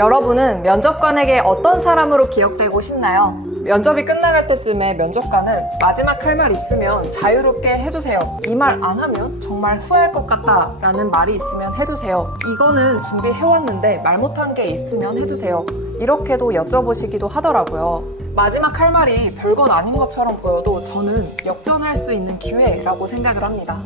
여러분은 면접관에게 어떤 사람으로 기억되고 싶나요? 면접이 끝나갈 때쯤에 면접관은 마지막 할 말 있으면 자유롭게 해주세요. 이 말 안 하면 정말 후회할 것 같다 라는 말이 있으면 해주세요. 이거는 준비해왔는데 말 못한 게 있으면 해주세요. 이렇게도 여쭤보시기도 하더라고요. 마지막 할 말이 별건 아닌 것처럼 보여도 저는 역전할 수 있는 기회라고 생각을 합니다.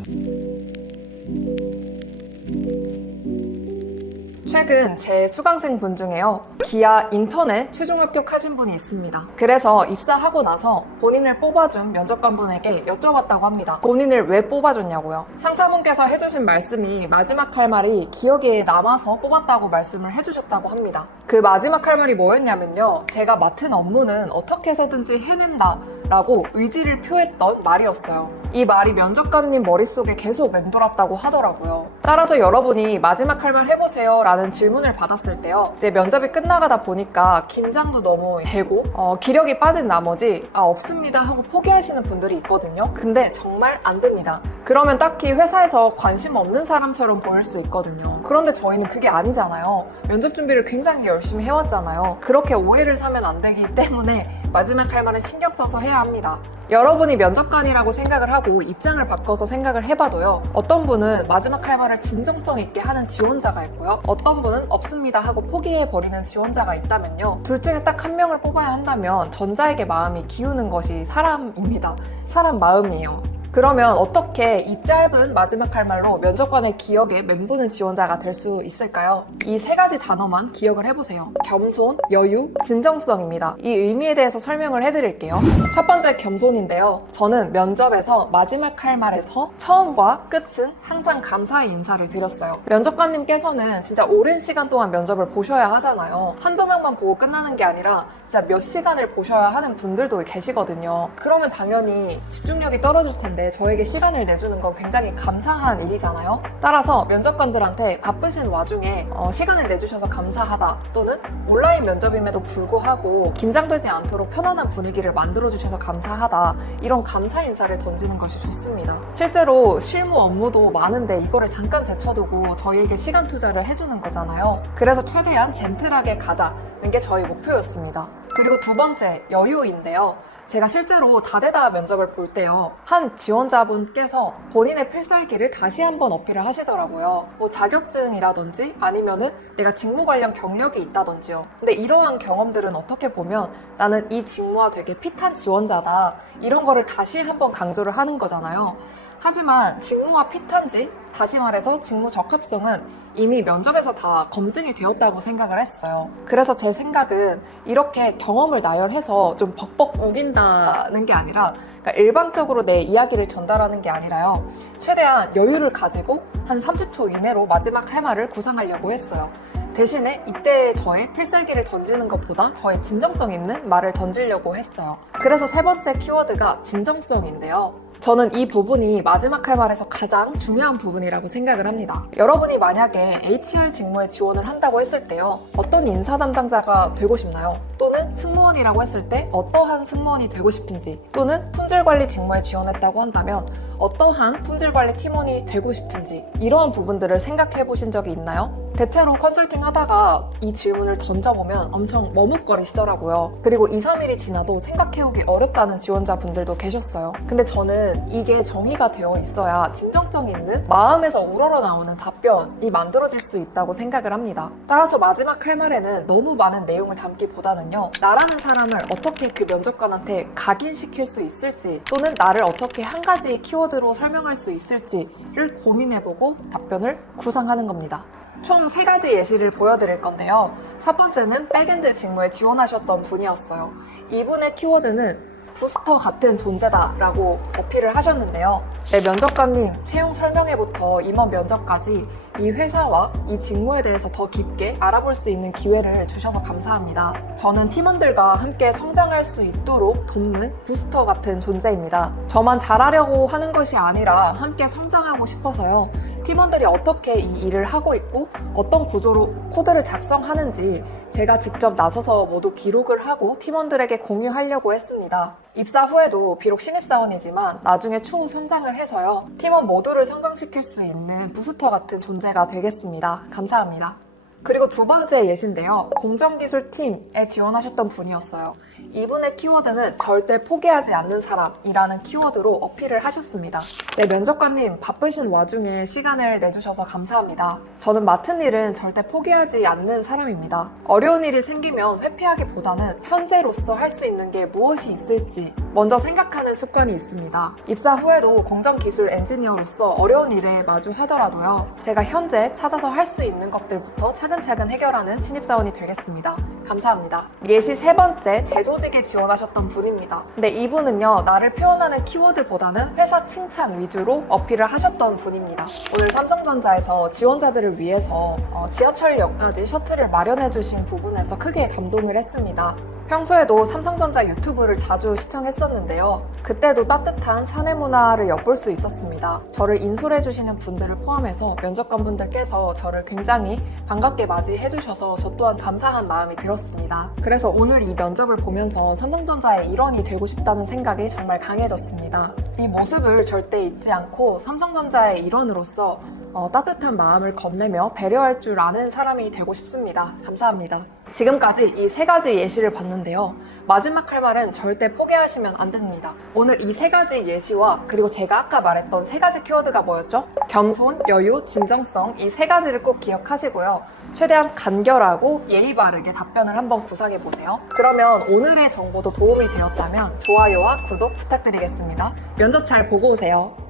최근 제 수강생 분 중에요. 기아 인턴에 최종 합격하신 분이 있습니다. 그래서 입사하고 나서 본인을 뽑아준 면접관분에게 여쭤봤다고 합니다. 본인을 왜 뽑아줬냐고요. 상사분께서 해주신 말씀이 마지막 할 말이 기억에 남아서 뽑았다고 말씀을 해주셨다고 합니다. 그 마지막 할 말이 뭐였냐면요. 제가 맡은 업무는 어떻게 해서든지 해낸다. 라고 의지를 표했던 말이었어요. 이 말이 면접관님 머릿속에 계속 맴돌았다고 하더라고요. 따라서 여러분이 마지막 할 말 해보세요 라는 질문을 받았을 때요. 이제 면접이 끝나가다 보니까 긴장도 너무 되고 어, 기력이 빠진 나머지 아 없습니다 하고 포기하시는 분들이 있거든요. 근데 정말 안 됩니다. 그러면 딱히 회사에서 관심 없는 사람처럼 보일 수 있거든요. 그런데 저희는 그게 아니잖아요. 면접 준비를 굉장히 열심히 해왔잖아요. 그렇게 오해를 사면 안 되기 때문에 마지막 할 말은 신경 써서 해야 합니다. 여러분이 면접관이라고 생각을 하고 입장을 바꿔서 생각을 해봐도요. 어떤 분은 마지막 할 말을 진정성 있게 하는 지원자가 있고요. 어떤 분은 없습니다 하고 포기해버리는 지원자가 있다면요. 둘 중에 딱 한 명을 뽑아야 한다면 전자에게 마음이 기우는 것이 사람입니다. 사람 마음이에요. 그러면 어떻게 이 짧은 마지막 할 말로 면접관의 기억에 맴도는 지원자가 될 수 있을까요? 이 세 가지 단어만 기억을 해보세요. 겸손, 여유, 진정성입니다. 이 의미에 대해서 설명을 해드릴게요. 첫 번째 겸손인데요. 저는 면접에서 마지막 할 말에서 처음과 끝은 항상 감사의 인사를 드렸어요. 면접관님께서는 진짜 오랜 시간 동안 면접을 보셔야 하잖아요. 한두 명만 보고 끝나는 게 아니라 진짜 몇 시간을 보셔야 하는 분들도 계시거든요. 그러면 당연히 집중력이 떨어질 텐데 저에게 시간을 내주는 건 굉장히 감사한 일이잖아요. 따라서 면접관들한테 바쁘신 와중에 어, 시간을 내주셔서 감사하다 또는 온라인 면접임에도 불구하고 긴장되지 않도록 편안한 분위기를 만들어주셔서 감사하다 이런 감사 인사를 던지는 것이 좋습니다. 실제로 실무 업무도 많은데 이거를 잠깐 제쳐두고 저희에게 시간 투자를 해주는 거잖아요. 그래서 최대한 젠틀하게 가자는 게 저희 목표였습니다. 그리고 두 번째, 여유인데요. 제가 실제로 다대다 면접을 볼 때요. 한 지원자분께서 본인의 필살기를 다시 한번 어필을 하시더라고요. 뭐 자격증이라든지 아니면은 내가 직무 관련 경력이 있다든지요. 근데 이러한 경험들은 어떻게 보면 나는 이 직무와 되게 핏한 지원자다. 이런 거를 다시 한번 강조를 하는 거잖아요. 하지만 직무와 핏한지 다시 말해서 직무 적합성은 이미 면접에서 다 검증이 되었다고 생각을 했어요. 그래서 제 생각은 이렇게 경험을 나열해서 좀 벅벅 우긴다는 게 아니라 그러니까 일방적으로 내 이야기를 전달하는 게 아니라요. 최대한 여유를 가지고 한 30초 이내로 마지막 할 말을 구상하려고 했어요. 대신에 이때 저의 필살기를 던지는 것보다 저의 진정성 있는 말을 던지려고 했어요. 그래서 세 번째 키워드가 진정성인데요. 저는 이 부분이 마지막 할 말에서 가장 중요한 부분이라고 생각을 합니다. 여러분이 만약에 HR 직무에 지원을 한다고 했을 때요. 어떤 인사 담당자가 되고 싶나요? 또는 승무원이라고 했을 때 어떠한 승무원이 되고 싶은지 또는 품질 관리 직무에 지원했다고 한다면 어떠한 품질 관리 팀원이 되고 싶은지 이러한 부분들을 생각해 보신 적이 있나요? 대체로 컨설팅 하다가 이 질문을 던져보면 엄청 머뭇거리시더라고요. 그리고 2, 3일이 지나도 생각해오기 어렵다는 지원자분들도 계셨어요. 근데 저는 이게 정의가 되어 있어야 진정성 있는 마음에서 우러러 나오는 답변이 만들어질 수 있다고 생각을 합니다. 따라서 마지막 할 말에는 너무 많은 내용을 담기보다는요. 나라는 사람을 어떻게 그 면접관한테 각인시킬 수 있을지 또는 나를 어떻게 한 가지 키워드로 설명할 수 있을지를 고민해보고 답변을 구상하는 겁니다. 총 세 가지 예시를 보여드릴 건데요. 첫 번째는 백엔드 직무에 지원하셨던 분이었어요. 이분의 키워드는 부스터 같은 존재다라고 어필을 하셨는데요. 네, 면접관님, 채용 설명회부터 임원 면접까지 이 회사와 이 직무에 대해서 더 깊게 알아볼 수 있는 기회를 주셔서 감사합니다. 저는 팀원들과 함께 성장할 수 있도록 돕는 부스터 같은 존재입니다. 저만 잘하려고 하는 것이 아니라 함께 성장하고 싶어서요. 팀원들이 어떻게 이 일을 하고 있고 어떤 구조로 코드를 작성하는지 제가 직접 나서서 모두 기록을 하고 팀원들에게 공유하려고 했습니다. 입사 후에도 비록 신입사원이지만 나중에 추후 성장을 해서요. 팀원 모두를 성장시킬 수 있는 부스터 같은 존재가 되겠습니다. 감사합니다. 그리고 두 번째 예시인데요. 공정기술팀에 지원하셨던 분이었어요. 이분의 키워드는 절대 포기하지 않는 사람이라는 키워드로 어필을 하셨습니다. 네, 면접관님 바쁘신 와중에 시간을 내주셔서 감사합니다. 저는 맡은 일은 절대 포기하지 않는 사람입니다. 어려운 일이 생기면 회피하기보다는 현재로서 할 수 있는 게 무엇이 있을지 먼저 생각하는 습관이 있습니다. 입사 후에도 공정기술 엔지니어로서 어려운 일에 마주하더라도요. 제가 현재 찾아서 할 수 있는 것들부터 차근차근 해결하는 신입사원이 되겠습니다. 감사합니다. 예시 세 번째, 제조직에 지원하셨던 분입니다. 근데 이분은요, 나를 표현하는 키워드보다는 회사 칭찬 위주로 어필을 하셨던 분입니다. 오늘 삼성전자에서 지원자들을 위해서 어, 지하철역까지 셔틀을 마련해주신 부분에서 크게 감동을 했습니다. 평소에도 삼성전자 유튜브를 자주 시청했었는데요. 그때도 따뜻한 사내 문화를 엿볼 수 있었습니다. 저를 인솔해주시는 분들을 포함해서 면접관분들께서 저를 굉장히 반갑게 맞이해주셔서 저 또한 감사한 마음이 들었습니다. 그래서 오늘 이 면접을 보면서 삼성전자의 일원이 되고 싶다는 생각이 정말 강해졌습니다. 이 모습을 절대 잊지 않고 삼성전자의 일원으로서 어, 따뜻한 마음을 건네며 배려할 줄 아는 사람이 되고 싶습니다. 감사합니다. 지금까지 이 세 가지 예시를 봤는데요. 마지막 할 말은 절대 포기하시면 안 됩니다. 오늘 이 세 가지 예시와 그리고 제가 아까 말했던 세 가지 키워드가 뭐였죠? 겸손, 여유, 진정성 이 세 가지를 꼭 기억하시고요. 최대한 간결하고 예의 바르게 답변을 한번 구상해 보세요. 그러면 오늘의 정보도 도움이 되었다면 좋아요와 구독 부탁드리겠습니다. 면접 잘 보고 오세요.